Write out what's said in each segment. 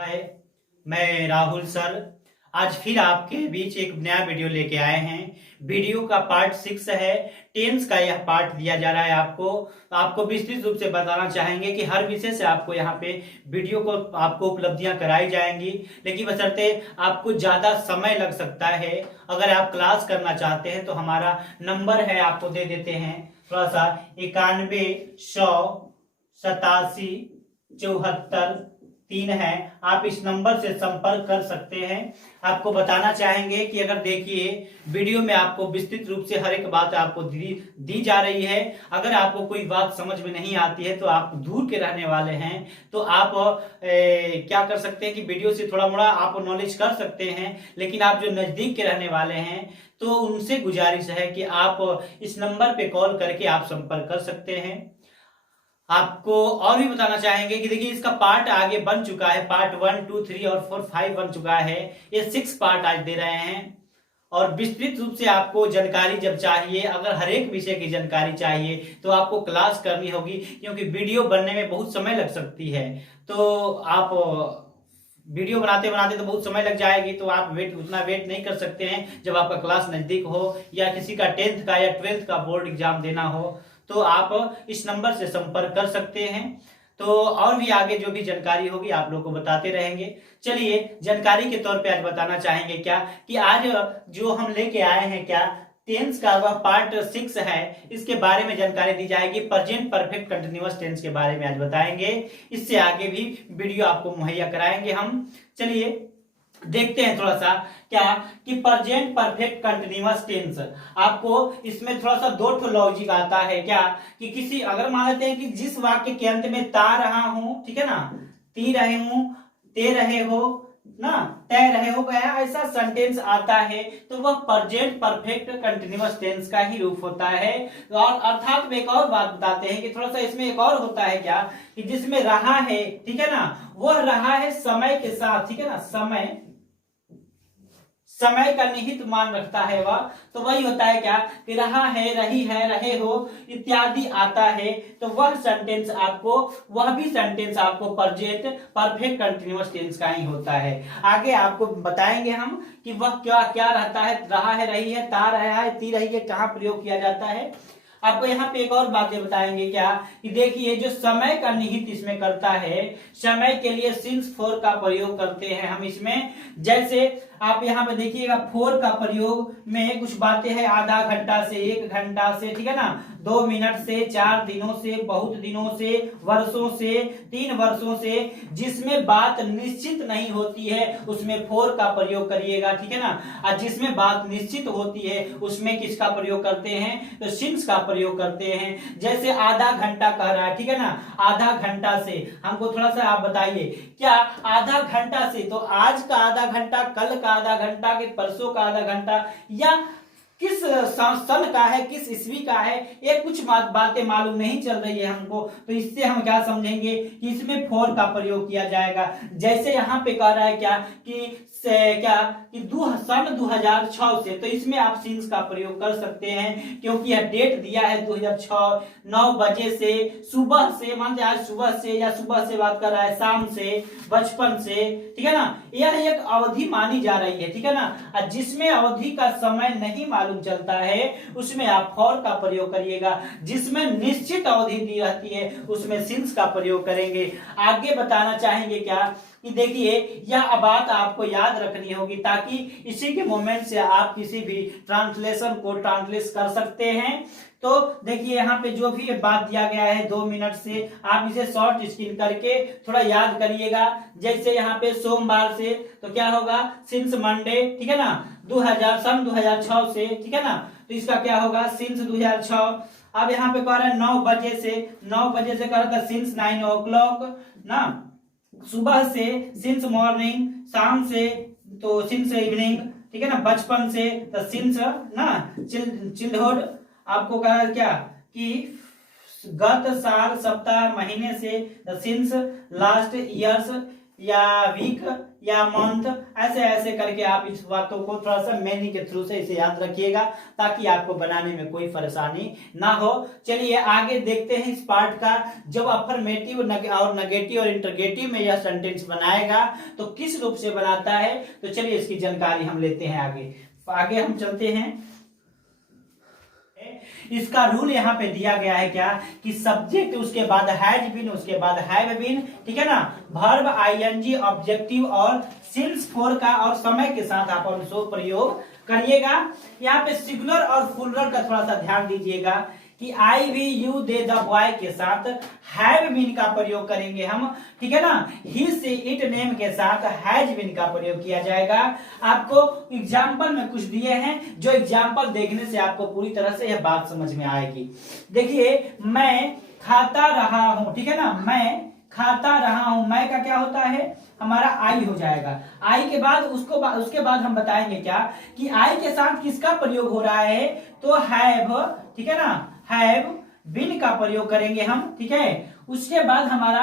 हाय, मैं राहुल सर आज फिर आपके बीच एक नया वीडियो लेके आए हैं। वीडियो का पार्ट 6 है। टेंस का यह पार्ट दिया जा रहा है आपको विस्तृत रूप से बताना चाहेंगे कि हर विषय से आपको यहाँ पे वीडियो को आपको उपलब्धियां कराई जाएंगी, लेकिन बशर्ते आपको ज्यादा समय लग सकता है। अगर आप क्लास करना चाहते हैं तो हमारा नंबर है, आपको दे देते हैं थोड़ा सा, 91 100 87 74 3 है। आप इस नंबर से संपर्क कर सकते हैं। आपको बताना चाहेंगे कि अगर देखिए वीडियो में आपको विस्तृत रूप से हर एक बात आपको दी जा रही है। अगर आपको कोई बात समझ में नहीं आती है तो आप दूर के रहने वाले हैं तो आप क्या कर सकते हैं कि वीडियो से थोड़ा मोड़ा आप नॉलेज कर सकते हैं, लेकिन आप जो नजदीक के रहने वाले हैं तो उनसे गुजारिश है कि आप इस नंबर पे कॉल करके आप संपर्क कर सकते हैं। आपको और भी बताना चाहेंगे कि देखिए इसका पार्ट आगे बन चुका है, पार्ट 1 2 3 और 4 5 बन चुका है। ये 6 पार्ट आज दे रहे हैं और विस्तृत रूप से आपको जानकारी जब चाहिए, अगर हर एक विषय की जानकारी चाहिए तो आपको क्लास करनी होगी, क्योंकि वीडियो बनने में बहुत समय लग सकती है। तो आप वीडियो बनाते बनाते तो बहुत समय लग जाएगी, तो आप उतना वेट नहीं कर सकते हैं। जब आपका क्लास नजदीक हो या किसी का 10th का या 12th का बोर्ड एग्जाम देना हो तो आप इस नंबर से संपर्क कर सकते हैं। तो और भी आगे जो भी जानकारी होगी आप लोग को बताते रहेंगे। चलिए जानकारी के तौर पे आज बताना चाहेंगे क्या कि आज जो हम लेके आए हैं क्या टेंस का वह पार्ट 6 है, इसके बारे में जानकारी दी जाएगी। प्रेजेंट परफेक्ट कंटिन्यूअस टेंस के बारे में आज बताएंगे। इससे आगे भी वीडियो आपको मुहैया कराएंगे हम। चलिए देखते हैं थोड़ा सा क्या कि प्रेजेंट परफेक्ट कंटिन्यूअस टेंस, आपको इसमें थोड़ा सा दो ठो लॉजिक आता है क्या कि किसी अगर मान लेते हैं कि जिस वाक्य के अंत में ता रहा हूं, ठीक है ना, ती रहे हूं, ते रहे हो ना, तय रहे हो गया, ऐसा सेंटेंस आता है तो वह प्रेजेंट परफेक्ट कंटिन्यूअस टेंस का ही रूप होता है। और अर्थात में एक और बात बताते हैं कि थोड़ा सा इसमें एक और होता है क्या कि जिसमें रहा है, ठीक है ना, वह रहा है समय के साथ, ठीक है ना, समय का निहित मान रखता है वह, तो वही होता है क्या कि रहा है, रही है, रहे हो इत्यादि आता है तो वह भी सेंटेंस आपको प्रेजेंट परफेक्ट कंटिन्यूअस टेंस का ही होता है। आगे आपको बताएंगे हम कि वह क्या क्या रहता है, रहा है, रही है, ता रहा है, ती रही है, कहां प्रयोग किया जाता है। आपको यहाँ पे एक और बातें बताएंगे क्या कि देखिए जो समय का निहित इसमें करता है, समय के लिए सिंस फोर का प्रयोग करते हैं हम इसमें। जैसे आप यहाँ पे देखिएगा फोर का प्रयोग में कुछ बातें हैं, आधा घंटा से, 1 घंटा से, ठीक है ना, 2 मिनट से, 4 दिनों से, बहुत दिनों से, वर्षों से, 3 वर्षों से, जिसमें बात निश्चित नहीं होती है उसमें फोर का प्रयोग करिएगा, ठीक है ना। और जिसमें बात निश्चित होती है उसमें किसका प्रयोग करते हैं तो सिंस का प्रयोग करते हैं। जैसे आधा घंटा कह रहा है, ठीक है ना, आधा घंटा से, हमको थोड़ा सा आप बताइए क्या आधा घंटा से, तो आज का आधा घंटा, कल का आधा घंटा, कि परसों का आधा घंटा, या किस सन का है, किस ईस्वी का है, ये कुछ बातें मालूम नहीं चल रही है हमको, तो इससे हम क्या समझेंगे कि इसमें फोर का प्रयोग किया जाएगा। जैसे यहाँ पे कह रहा है क्या कि सन 2006 से, तो इसमें आप सिंस का प्रयोग कर सकते हैं, क्योंकि यह डेट दिया है 2006, 9 बजे से, सुबह से, मान लीजिए आज सुबह से, या सुबह से बात कर रहा है, शाम से, बचपन से, ठीक है ना, यह एक अवधि मानी जा रही है, ठीक है ना। जिसमें अवधि का समय नहीं मालूम चलता है उसमें आप फॉर का प्रयोग करिएगा, जिसमें निश्चित अवधि दी रहती है उसमें सिंस का प्रयोग करेंगे। आगे बताना चाहेंगे क्या कि देखिए यह बात आपको याद रखनी होगी ताकि इसी के मोमेंट से आप किसी भी ट्रांसलेशन को ट्रांसलेट कर सकते हैं। तो देखिए यहाँ पे जो भी बात दिया गया है 2 मिनट से, आप इसे शॉर्ट स्क्रीन करके थोड़ा याद करिएगा। जैसे यहाँ पे सोमवार से, तो क्या होगा सिंस मंडे, ठीक है ना, सन 2006 से, ठीक है ना, तो इसका क्या होगा सिंस 2006। अब यहाँ पे कह रहा है 9 बजे से, 9 बजे से कह रहा था सिंस 9 o'clock ना, सुबह से सिंस मॉर्निंग, शाम से तो सिंस इवनिंग, ठीक है ना, बचपन से तो सिंस ना चिल्डहुड। आपको कहा क्या कि गत साल, सप्ताह, महीने से द सिंस लास्ट ईयर्स, या वीक या मंथ, ऐसे ऐसे करके आप इस बातों को थोड़ा सा मीनिंग के थ्रू से इसे याद रखिएगा ताकि आपको बनाने में कोई परेशानी ना हो। चलिए आगे देखते हैं इस पार्ट का। जब अफर्मेटिव और नेगेटिव और इंटरगेटिव में यह सेंटेंस बनाएगा तो किस रूप से बनाता है, तो चलिए इसकी जानकारी हम लेते हैं। आगे हम चलते हैं। इसका रूल यहाँ पे दिया गया है क्या कि सब्जेक्ट उसके बाद हैज बीन, उसके बाद हैव बीन, ठीक है ना, वर्ब आईएनजी ऑब्जेक्टिव और सिंस फॉर का और समय के साथ आप उनको प्रयोग करिएगा। यहाँ पे सिंगुलर और प्लूरल का थोड़ा सा ध्यान दीजिएगा कि I we you they the boy के साथ हैव बीन का प्रयोग करेंगे हम, ठीक है ना। ही से इट नेम के साथ हैज बीन का प्रयोग किया जाएगा। आपको एग्जाम्पल में कुछ दिए हैं, जो एग्जाम्पल देखने से आपको पूरी तरह से यह बात समझ में आएगी। देखिए मैं खाता रहा हूं, ठीक है ना, मैं खाता रहा हूं, मैं का क्या होता है हमारा आई हो जाएगा। आई के बाद उसके बाद हम बताएंगे क्या कि आई के साथ किसका प्रयोग हो रहा है, तो हैव, ठीक है ना, हैव बीन का प्रयोग करेंगे हम, ठीक है। उसके बाद हमारा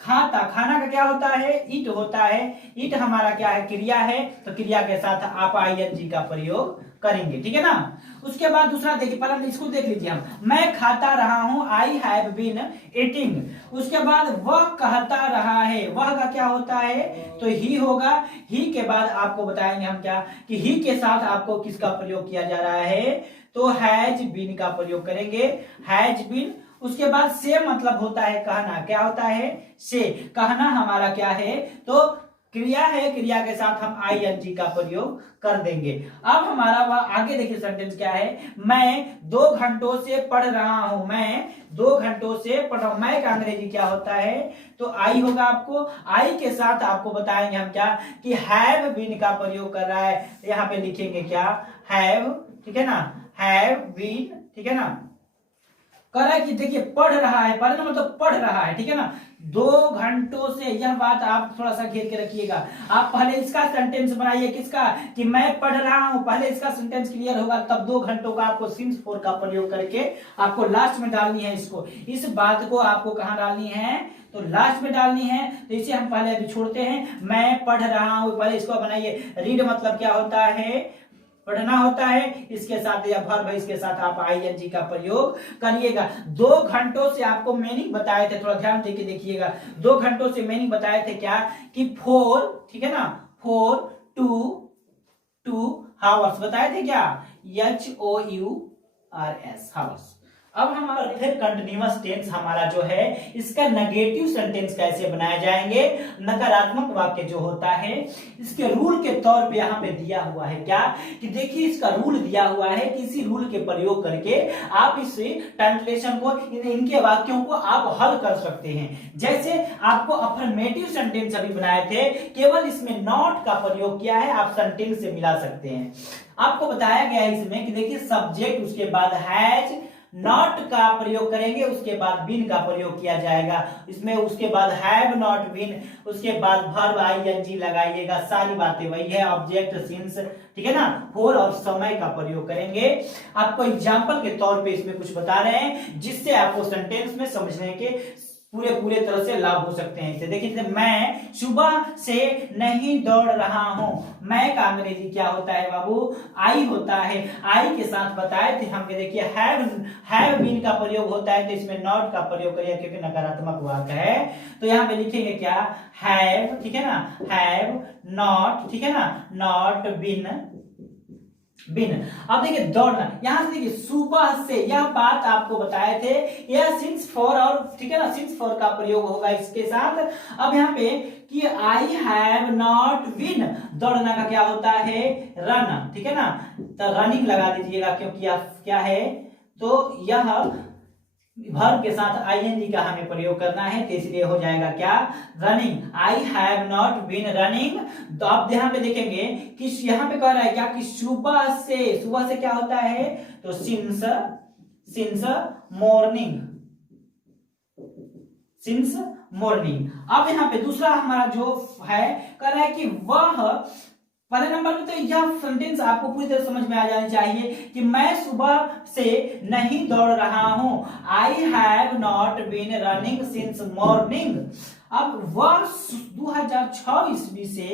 खाता, खाना का क्या होता है, इट होता है। इट हमारा क्या है, क्रिया है, तो क्रिया के साथ आप आईएनजी का प्रयोग करेंगे, ठीक है ना। उसके बाद दूसरा देखिए, पहले इसको देख लीजिए हम, मैं खाता रहा हूं, आई हैव बीन ईटिंग। उसके बाद वह कहता रहा है, वह का क्या होता है, तो ही होगा। ही के बाद आपको बताएंगे हम क्या कि ही के साथ आपको किसका प्रयोग किया जा रहा है, तो हैज बीन का प्रयोग करेंगे, हैज बीन। उसके बाद से मतलब होता है कहना, क्या होता है, से, कहना हमारा क्या है, तो क्रिया है, क्रिया के साथ हम आईएनजी का प्रयोग कर देंगे। अब हमारा वह आगे देखिए सेंटेंस क्या है, मैं 2 घंटों से पढ़ रहा हूं, मैं 2 घंटों से पढ़ रहा हूं। मैं का अंग्रेजी क्या होता है, तो आई होगा। आपको आई के साथ आपको बताएंगे हम क्या कि हैव बीन का प्रयोग कर रहा है। यहाँ पे लिखेंगे क्या, हैव, ठीक है ना, हैव बीन, ठीक है ना। कह रहा है कि देखिए पढ़ रहा है, पढ़ना मतलब पढ़ रहा है, ठीक है ना। 2 घंटों से, यह बात आप थोड़ा सा घेर के रखिएगा। आप पहले इसका सेंटेंस बनाइए, किसका, कि मैं पढ़ रहा हूं, पहले इसका सेंटेंस क्लियर होगा, तब 2 घंटों का आपको सिंस फॉर का प्रयोग करके आपको लास्ट में डालनी है। इसको, इस बात को आपको कहां डालनी है, तो लास्ट में डालनी है। तो इसे हम पहले अभी छोड़ते हैं, मैं पढ़ रहा हूं, पहले इसको बनाइए। रीड मतलब क्या होता है, पढ़ना होता है, इसके साथ या वर्ब है, इसके साथ आप आईएनजी का प्रयोग करिएगा। 2 घंटों से आपको मीनिंग बताए थे, थोड़ा ध्यान देके देखिएगा। 2 घंटों से मीनिंग बताए थे क्या कि 4, ठीक है ना, 4 2 हावर्स बताए थे क्या, HOURS हावर्स। अब हमारा फिर कंटिन्यूअस टेंस हमारा जो है, इसका नेगेटिव सेंटेंस कैसे बनाए जाएंगे, नकारात्मक वाक्य जो होता है, इसके रूल के तौर पे यहाँ पे दिया हुआ है क्या कि देखिए इसका रूल दिया हुआ है कि इसी रूल के प्रयोग करके आप इस ट्रांसलेशन को, इनके वाक्यों को आप हल कर सकते हैं। जैसे आपको अफर्मेटिव सेंटेंस अभी बनाए थे, केवल इसमें नॉट का प्रयोग किया है, आप सेंटेंस से मिला सकते हैं। आपको बताया गया है इसमें कि देखिए सब्जेक्ट, उसके बाद हैज, नॉट का प्रयोग करेंगे, उसके बाद बीन का प्रयोग किया जाएगा इसमें। उसके बाद हैव नॉट बीन, उसके बाद वर्ब आईएनजी लगाइएगा। सारी बातें वही है, ऑब्जेक्ट, सिंस, ठीक है ना, फॉर और समय का प्रयोग करेंगे। आपको एग्जांपल के तौर पे इसमें कुछ बता रहे हैं जिससे आपको सेंटेंस में समझने के पूरे तरह से लाभ हो सकते हैं। इसे देखिए, मैं सुबह से नहीं दौड़ रहा हूं, मैं का अंग्रेजी क्या होता है बाबू, आई होता है। आई के साथ बताए थे हम कि देखिए हैव बीन का प्रयोग होता है, तो इसमें नॉट का प्रयोग करिए क्योंकि नकारात्मक वाक्य है। तो यहाँ पे लिखेंगे क्या, हैव, ठीक है ना, हैव नॉट, ठीक है ना, नॉट बीन। अब देखिए दौड़ना, यहां से देखिए सुबह से, यह बात आपको बताए थे, यह सिंस फॉर और, ठीक है ना, सिंस फॉर का प्रयोग होगा इसके साथ। अब यहाँ पे कि आई हैव नॉट बीन, दौड़ना का क्या होता है, रन, ठीक है ना, तो रनिंग लगा दीजिएगा क्योंकि यह क्या है, तो यह वर्ब के साथ आईएनजी का हमें प्रयोग करना है, तो इसलिए हो जाएगा क्या, running. I have not been running. तो आप यहाँ पे देखेंगे कि यहाँ पे कह रहा है क्या कि सुबह से क्या होता है, तो सिंस मॉर्निंग। अब यहाँ पे दूसरा हमारा जो है, कह रहा है कि वह, पहले नंबर पे तो यह सेंटेंस आपको पूरी तरह समझ में आ जानी चाहिए कि मैं सुबह से नहीं दौड़ रहा हूं, I have not been running since morning. अब वह 2006 ईस्वी से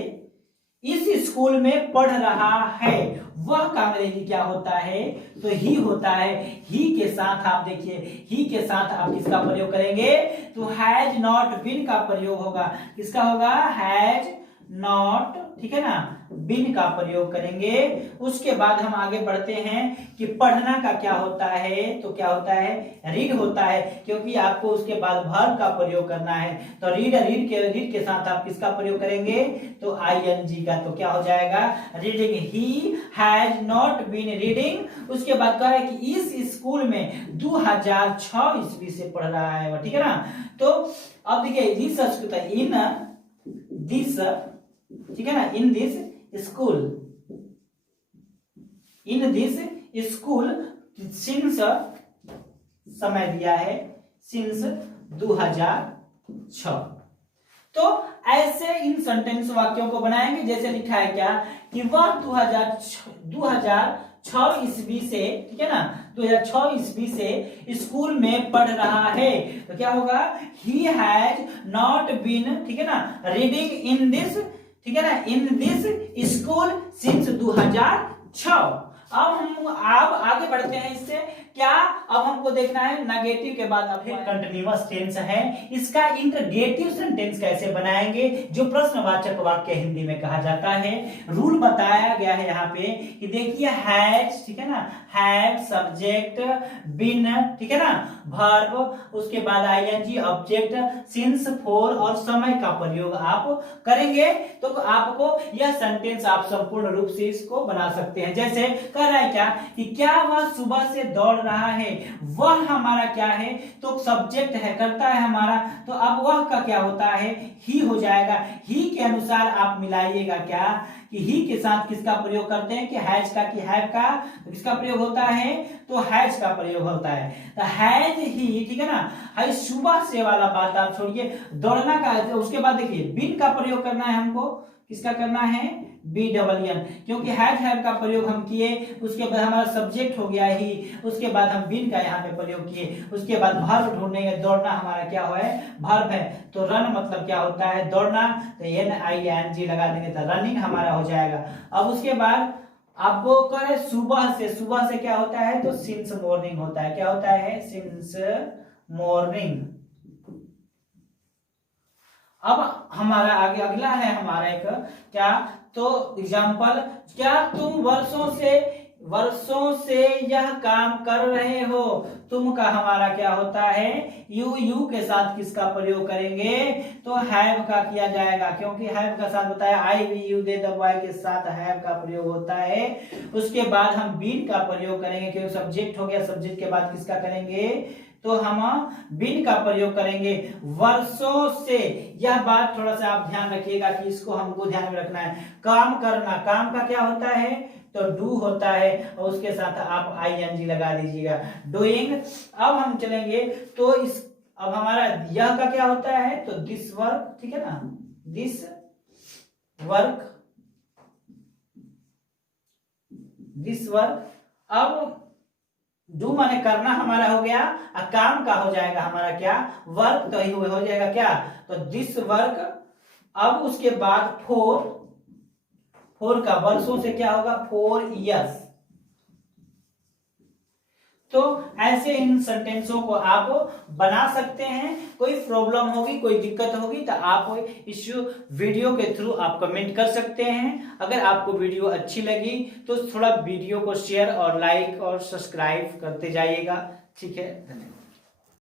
इस स्कूल में पढ़ रहा है, वह का अंग्रेजी क्या होता है, तो ही होता है। ही के साथ आप देखिए, ही के साथ आप किसका प्रयोग करेंगे, तो हैज नॉट बीन का प्रयोग होगा। किसका होगा, हैज नॉट, ठीक है ना, बिन का प्रयोग करेंगे। उसके बाद हम आगे बढ़ते हैं कि पढ़ना का क्या होता है, तो क्या होता है, रीड होता है, क्योंकि आपको उसके बाद वर्ब का प्रयोग करना है। तो रीड के साथ आप किसका प्रयोग करेंगे, तो आईएनजी का। तो क्या हो जाएगा, reading, he has not been reading. उसके बाद कह रहा है कि इस स्कूल में 2006 ईस्वी से पढ़ रहा है वो, ठीक है ना। तो अब देखिए दिस इन दिस, ठीक है ना, इन दिस स्कूल सिंस, समय दिया है सिंस 2006। तो ऐसे इन सेंटेंस वाक्यों को बनाएंगे जैसे लिखा है क्या, कि वह 2006 ईस्वी से, ठीक है ना, 2006 ईस्वी से स्कूल में पढ़ रहा है। तो क्या होगा, ही हैज नॉट बीन, ठीक है ना, रीडिंग इन दिस, ठीक है ना, इन दिस स्कूल सिंस 2006। अब हम आगे बढ़ते हैं इससे क्या, अब हमको देखना है नेगेटिव के बाद अब फिर कंटिन्यूअस टेंस है, इसका इंटरगेटिव सेंटेंस कैसे बनाएंगे, जो प्रश्नवाचक वाक्य हिंदी में कहा जाता है। रूल बताया गया है यहाँ पे कि देखिए हैज, ठीक है ना, हैव सब्जेक्ट, बीन, ठीक है ना, वर्ब, उसके बाद आईएनजी ऑब्जेक्ट, सिंस, फॉर और समय का प्रयोग आप करेंगे तो आपको यह सेंटेंस आप संपूर्ण रूप से इसको बना सकते हैं। जैसे कह रहा है क्या, कि क्या वह सुबह से दौड़ रहा है, वह हमारा क्या है, तो सब्जेक्ट है, करता है हमारा, तो अब वह का क्या होता है, ही हो जाएगा। ही के अनुसार आप मिलाइएगा क्या, कि ही के साथ किसका प्रयोग करते हैं, कि हैज का, कि हैव का, तो किसका प्रयोग होता है, तो हैज का प्रयोग होता है। तो हैज ही, ठीक है ना, है सुबह से वाला बात आप छोड़िए, दौड़ना का। उसके बाद देखिए बिन का प्रयोग करना है हमको, किसका करना है, BWN, क्योंकि हैव का प्रयोग हम किए, उसके बाद हमारा सब्जेक्ट हो गया ही, उसके बाद हम बिन का यहाँ पे प्रयोग किए, उसके बाद वर्ब ढूंढेंगे, दौड़ना हमारा क्या है, वर्ब है, तो रन मतलब क्या होता है, दौड़ना, तो NING लगा देंगे तो रनिंग हमारा हो जाएगा। अब उसके बाद आपको कहे सुबह से क्या होता है, तो सिंस मॉर्निंग होता है, क्या होता है, सिंस मॉर्निंग। अब हमारा आगे अगला है हमारा एक क्या, तो एग्जाम्पल, क्या तुम वर्षों से यह काम कर रहे हो, तुम का हमारा क्या होता है, यू के साथ किसका प्रयोग करेंगे, तो हैव का किया जाएगा, क्योंकि हैव का साथ बताया I we you they the boy के साथ हैव का प्रयोग होता है। उसके बाद हम बीन का प्रयोग करेंगे, क्योंकि सब्जेक्ट हो गया, सब्जेक्ट के बाद किसका करेंगे, तो हम बिन का प्रयोग करेंगे। वर्षों से, यह बात थोड़ा सा आप ध्यान रखिएगा कि इसको हमको ध्यान में रखना है। काम करना, काम का क्या होता है, तो डू होता है, और उसके साथ आप ING लगा दीजिएगा, डूइंग। अब हम चलेंगे तो इस, अब हमारा यह का क्या होता है, तो दिस वर्क, ठीक है ना, दिस वर्क। अब डू माने करना हमारा हो गया, और काम का हो जाएगा हमारा क्या, वर्क, तो ही हो जाएगा क्या, तो दिस वर्क। अब उसके बाद फोर का वर्षों से क्या होगा, 4 इयर्स। तो ऐसे इन सेंटेंसों को आप बना सकते हैं। कोई प्रॉब्लम होगी, कोई दिक्कत होगी तो आप इस वीडियो के थ्रू आप कमेंट कर सकते हैं। अगर आपको वीडियो अच्छी लगी तो थोड़ा वीडियो को शेयर और लाइक और सब्सक्राइब करते जाइएगा। ठीक है, धन्यवाद।